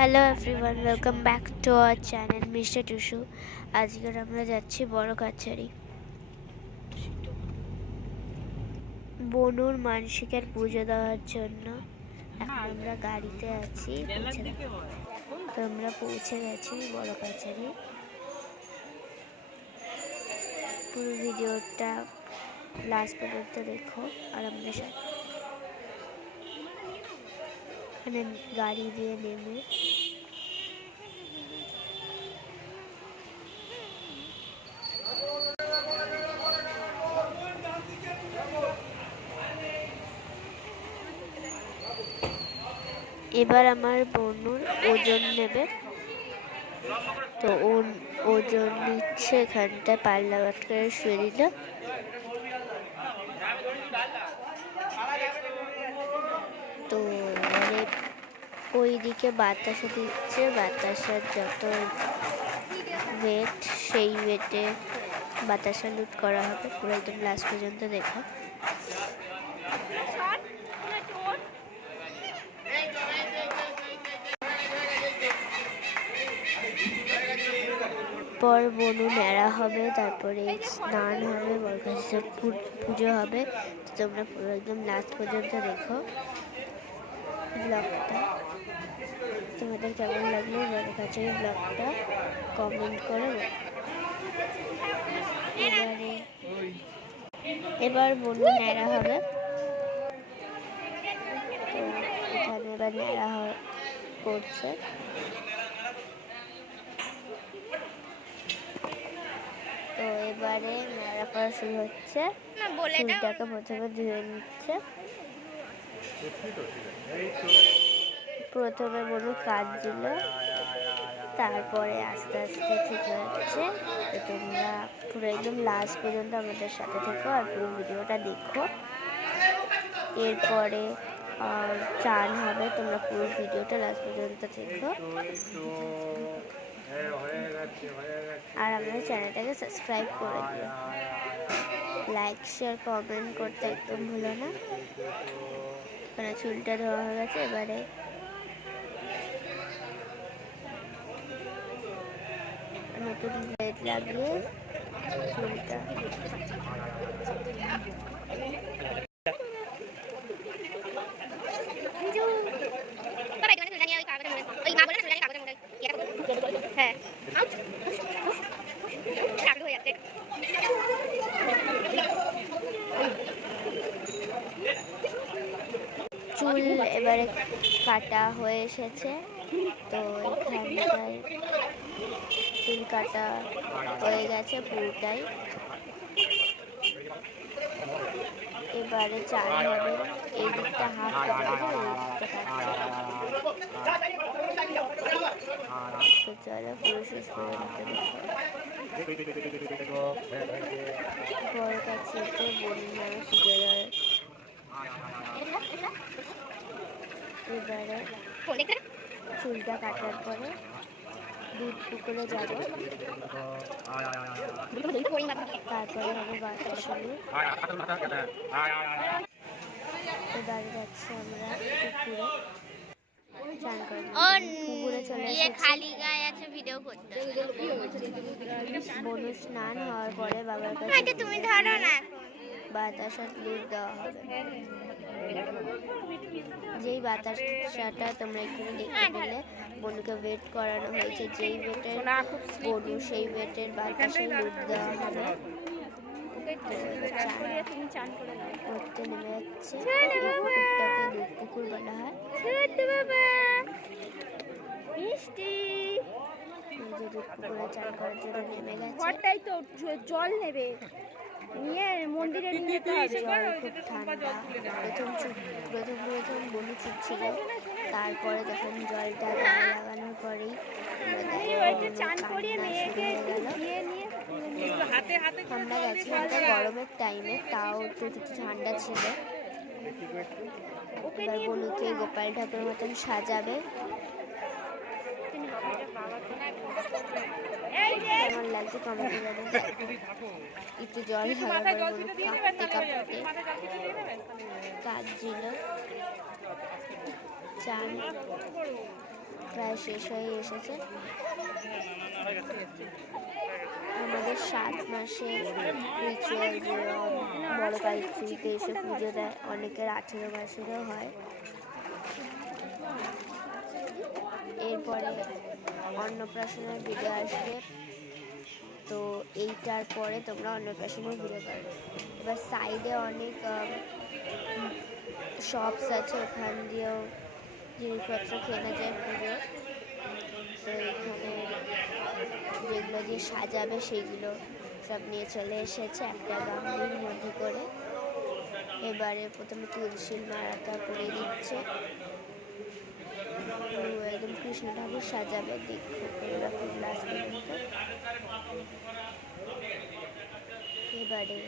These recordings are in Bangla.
Hello everyone, welcome back to our channel mister Tusu. আজকের আমরা যাচ্ছি বড় কাছারি। বনুর মানসিকের পুজো দেওয়ার জন্য এখন আমরা গাড়িতে আছি। তো আমরা পৌঁছে গেছি বড় কাছারি। পুরো ভিডিওটা লাস্ট পর্যন্ত দেখো আর আমাদের সাথে। এখানে গাড়ি দিয়ে নেমে এবার আমার বনুর ওজন নেবে। তো ওজন নিচ্ছে, এখানটায় পাল্লা বাট করে শুয়ে দিল। তো মানে ওইদিকে বাতাসা দিচ্ছে, বাতাসার যত ওয়েট সেই ওয়েটে বাতাসা লুট করা হবে। পুরো একদম লাস্ট পর্যন্ত দেখা। পর বনু নেড়া হবে, তারপরে স্নান হবে, বরগাছে পুজো হবে। তোমরা পুরো একদম লাস্ট পর্যন্ত দেখো ব্লগটা। তোমাদের কেমন লাগলো বড় কাছারি ব্লগটা কমেন্ট করে। এবার বনু নেড়া হবে। তো এখানে এবার নেড়া করছে। তো এবারে নেড়া করা শুরু হচ্ছে। চুলটাকে প্রথমে ধুয়ে নিচ্ছে। প্রথমে বনু কাজ দিল, তারপরে আস্তে আস্তে ঠিক হচ্ছে। তো তোমরা পুরো একদম লাস্ট পর্যন্ত আমাদের সাথে থেকো আর পুরো ভিডিওটা দেখো। এরপরে চান হবে, তোমরা পুরো ভিডিওটা লাস্ট পর্যন্ত থেকো। আর আমাদের চ্যানেলটাকে সাবস্ক্রাইব করে দিও। লাইক শেয়ার কমেন্ট করতে একদম ভুলো না। এখানে চুলটা ধোয়া হয়ে গেছে। এবারে নতুন ব্লেড লাগিয়ে চুলটা চুল এবারে কাটা হয়ে এসেছে। তো এখানটায় চুল কাটা হয়ে গেছে পুরোটাই। এবারে চাল হবে, এই দিকটা হাফ কাটা হবে, তো চলো পুরো শেষ পর্যন্ত বড় কাছে তো বনুর নামে পুজো দেয়। এবারে চুলটা কাটার পরে দুধ পুকুরে যাবো, তারপরে হবে বাতাসা। এবারে যাচ্ছি আমরা পুকুরে চান করে। পুকুরে চলে বনু স্নান হওয়ার পরে বাবার কাছে বাতাসার দুধ দেওয়া হবে। যেই বাতাসাটা তোমরা একটু দেখতে পেলে, বনুকে ওয়েট করানো হয়েছে। যেই ওয়েটের বনু সেই ওয়েটের বাতাসে দুধ দেওয়া হবে। করতে নেমে যাচ্ছে। পুকুরটাকে দুধ পুকুর বলা হয়। দুধ পুকুরে চান করার জন্য নেমে গেছে। জল নেবে নিয়ে মন্দিরে নিয়ে জল খুব ঠান্ডা। প্রথম বনু চুপ ছিল, তারপরে যখন জলটা লাগানোর পরেই আমরা গেছি একটা গরমের টাইমে, তাও একটু ঠান্ডা ছিল। এবার বনুকে গোপাল ঠাকুরের মতন সাজাবে। কেমন লাগছে কমেন্টে জানাবেন। একটু জল ঢালার পর কাঁপতে কাঁপতে কাঁদছিল। চান প্রায় শেষ হয়ে এসেছে। আমাদের 7 মাসের রিচুয়াল যে বড় কালীপুজোতে এসে পুজো দেয়, অনেকের 18 মাসেরও হয়। এরপরে অন্নপ্রাশনের ভিডিও আসবে, তো এইটার পরে তোমরা অন্নপ্রাশনের ভিডিও পাবে। এবার সাইডে অনেক শপস আছে, ওখান দিয়েও জিনিসপত্র কেনা যায় পুজো। তো এখানে যেগুলো দিয়ে সাজাবে সেগুলো সব নিয়ে চলে এসেছে একটা গামলির মধ্যে করে। এবারে প্রথমে তুলসীর মালাটা করে দিচ্ছে, একদম কৃষ্ণ ঠাকুর সাজাবে, দেখো তোমরা খুব লাস্ট পর্যন্ত। এবারে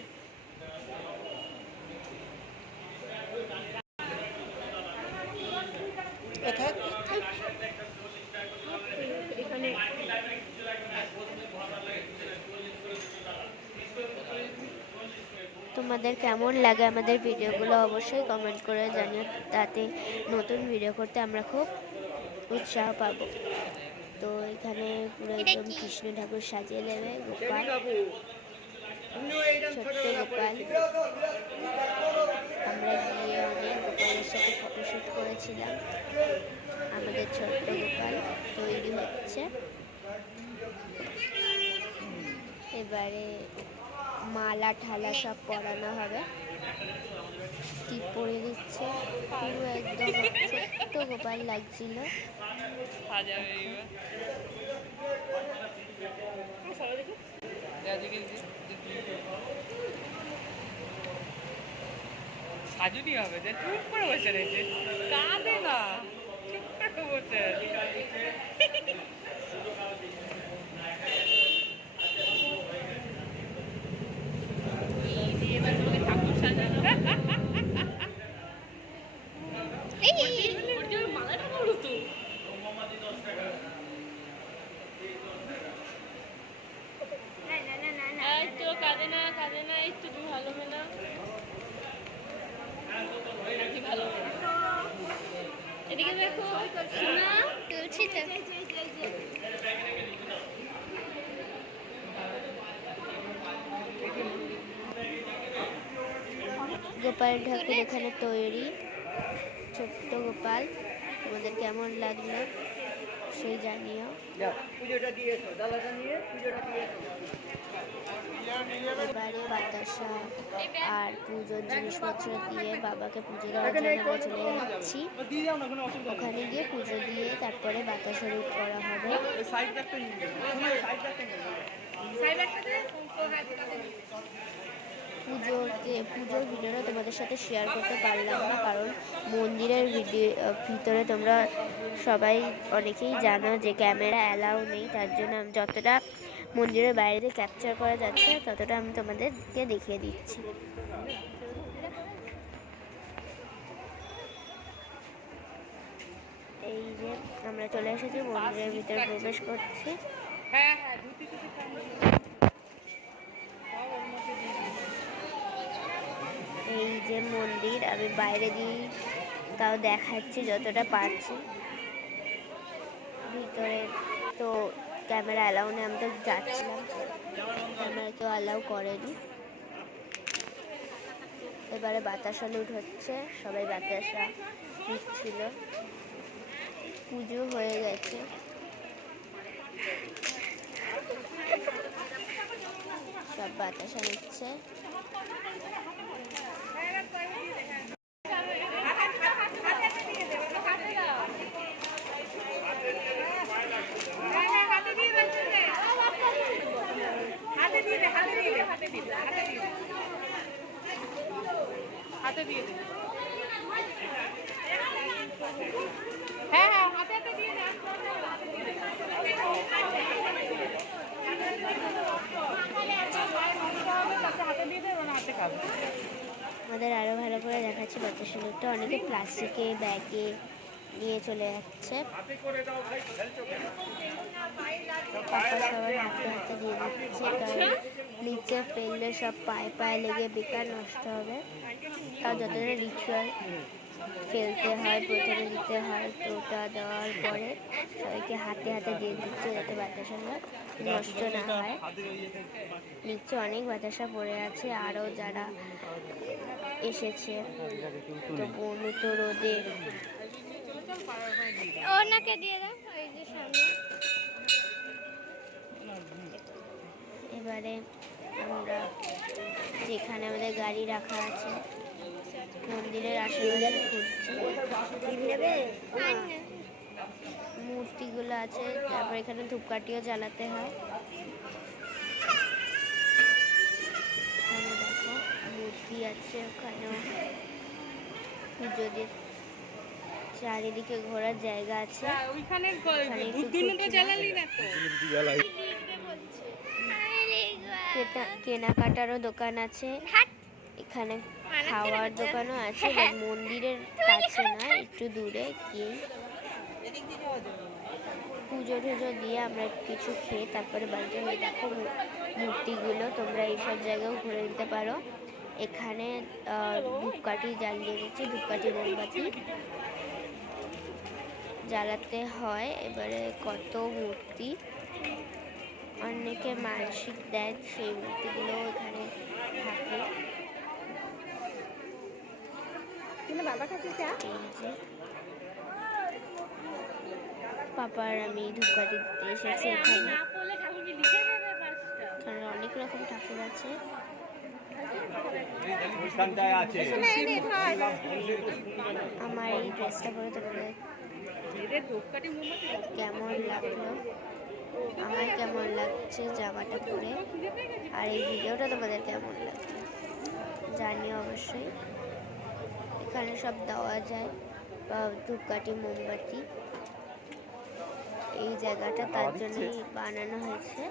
এখানে তোমাদের কেমন লাগে আমাদের ভিডিওগুলো অবশ্যই কমেন্ট করে জানিও, তাতে নতুন ভিডিও করতে আমরা খুব উৎসাহ পাবো। তো এখানে পুরো একদম কৃষ্ণ ঠাকুর সাজিয়ে নেবে, গোপাল, ছোট্ট গোপাল। আমরা গিয়ে অনেক গোপালের সাথে ফটোশ্যুট করেছিলাম। আমাদের ছোট্ট গোপাল তৈরি হচ্ছে। এবারে মালা ঠালা সব পরানো হবে, টিপ পরে দিচ্ছে, পুরো একদম ছোট্ট গোপাল লাগছিল। সাজুনি হবে যে চুপ করে বসে রয়েছে, কাঁদে না, চুপ করে বসে আছে। ঠাকুর সাজানো মালাটা বলো তো। তো কাঁদে না, কাঁদে না, একটু ভালো হবে না, ভালো হবে। এদিকে দেখো না, তুলছি তো। গোপাল ঠাকুর এখানে তৈরি, ছোট্ট গোপাল। তোমাদের কেমন লাগলো সেই জানিও। এবারে বাতাসা আর পুজোর জিনিসপত্র দিয়ে বাবাকে পুজো দেওয়ার জন্য আমরা চলে যাচ্ছি। ওখানে গিয়ে পুজো দিয়ে তারপরে বাতাসা রূপ করা হবে। পুজোর ভিডিওটা তোমাদের সাথে শেয়ার করতে পারলাম না, কারণ মন্দিরের ভিতরে তোমরা সবাই অনেকেই জানো যে ক্যামেরা অ্যালাউ নেই, তার জন্য যতটা মন্দিরের বাইরে ক্যাপচার করা যাচ্ছে ততটা আমি তোমাদেরকে দেখিয়ে দিচ্ছি। এই যে আমরা চলে এসেছি, মন্দিরের ভিতরে প্রবেশ করছি। এই যে মন্দির, আমি বাইরে দিয়ে তাও দেখাচ্ছি যতটা পারছি। ভিতরে তো ক্যামেরা অ্যালাউ নেই, আমি তো যাচ্ছিলাম, ক্যামেরা কেউ অ্যালাউ করেনি। এবারে বাতাসা লুট হচ্ছে, সবাই বাতাসা দিচ্ছিল। পুজো হয়ে গেছে, সব বাতাসা নিচ্ছে। হাতে দিয়ে দে, হ্যাঁ হ্যাঁ হাতে হাতে দিয়ে দে। আমাদের আরো ভালো করে দেখাচ্ছি বাতাসা লুটটা। অনেকে প্লাস্টিকে ব্যাগে নিয়ে চলে যাচ্ছে। পাপা সবার হাতে হাতে দিয়ে দিচ্ছে, কারণ নিচে ফেললে সব পায়ে পায়ে লেগে বেকার নষ্ট হবে। তাও যতটা রিচুয়াল ফেলতে হয়, প্রথমে দিতে হয়। তো ওটা দেওয়ার পরে সবাইকে হাতে হাতে দিয়ে দিচ্ছে যাতে বাতাসাগুলো নষ্ট না হয়। নিচে অনেক বাতাসা পড়ে আছে, আরও যারা এসেছে। তো বনু তো রোদে, ওনাকে দিয়ে দাও ওই যে সামনে। এবারে আমরা যেখানে আমাদের গাড়ি রাখা আছে মন্দিরের আশেপাশে ঘুরছি। মূর্তিগুলো আছে, তারপর এখানে ধূপকাঠিও জ্বালাতে হয়। এখানে দেখো মূর্তি আছে, ওখানেও পুজো দিয়ে চারিদিকে ঘোরার জায়গা আছে। ওইখানে ওখানে একটু ধূপধুনিটা ঘুরছি। জ্বালালি না তো? কেনাকাটারও দোকান আছে, এখানে খাওয়ার দোকানও আছে, বাট মন্দিরের কাছে না, একটু দূরে গিয়ে পুজো টুজো দিয়ে আমরা কিছু খেয়ে তারপরে বাড়িতে হয়ে দেখো মূর্তিগুলো। তোমরা এইসব জায়গাও ঘুরে নিতে পারো। এখানে ধূপকাঠি জ্বালিয়ে দিচ্ছি, ধূপকাঠি মোমবাতি জ্বালাতে হয়। এবারে কত মূর্তি, অনেকে মানসিক দেয়, সেই মূর্তিগুলো এখানে থাকে। বাবার কাছে যা। এই যে পাপার আমি ধূপকাঠি দিতে এসেছি। এখানে এখানে অনেক রকম ঠাকুর আছে। আমার এই ড্রেসটা পরে তোমাদের কেমন লাগলো, আমার কেমন লাগছে জামাটা পরে, আর এই ভিডিওটা তোমাদের কেমন লাগলো জানিও অবশ্যই। এখানে সব দেওয়া যায়, ধূপকাঠি মোমবাতি। এই জায়গাটা তার জন্যই বানানো হয়েছে।